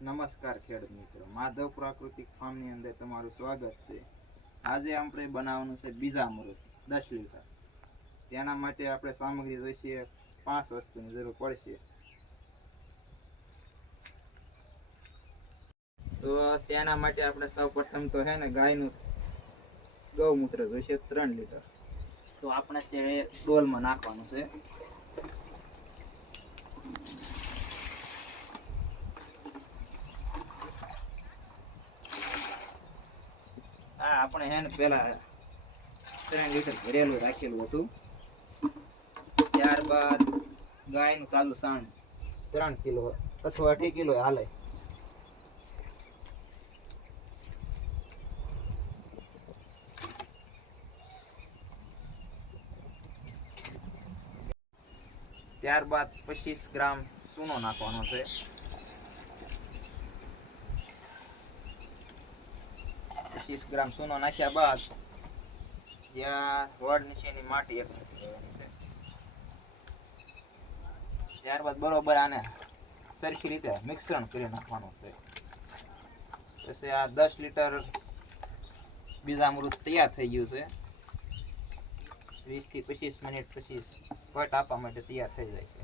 નમસ્કાર ખેડૂત મિત્રો, માધવ પ્રાકૃતિક ફાર્મની અંદર તમારું સ્વાગત છે. આજે આપણે બનાવવાનું છે બીજામૃત 10 લીટર. તેના માટે આપણે સામગ્રી જોઈશે 5 વસ્તુની જરૂર પડશે. તો તેના માટે આપણે સૌપ્રથમ તો છે ને ગાયનું ગૌમૂત્ર જોઈશે 3 લીટર. તો આપણે તે ડોલમાં નાખવાનું છે. આપણે હે ને પેલા 3 લીટર ભરેલું રાખેલું હતું. ત્યારબાદ ગાયનું તાજું સાણ 3 કિલો અથવા 2 કિલો હાલે. ત્યારબાદ 25 ગ્રામ ચૂનો નાખવાનો છે. 25 ગ્રામ ચૂનો નાખ્યા બાદ જ્યાં વડ નીચેની માટી એકઠી કરવાની છે. ત્યારબાદ બરોબર આને સરખી રીતે મિશ્રણ કરી નાખવાનું છે. પછી આ 10 લીટર બીજામૃત તૈયાર થઈ ગયું છે. 20 થી 25 મિનિટ પછી ભટ આપવા માટે તૈયાર થઈ જાય છે.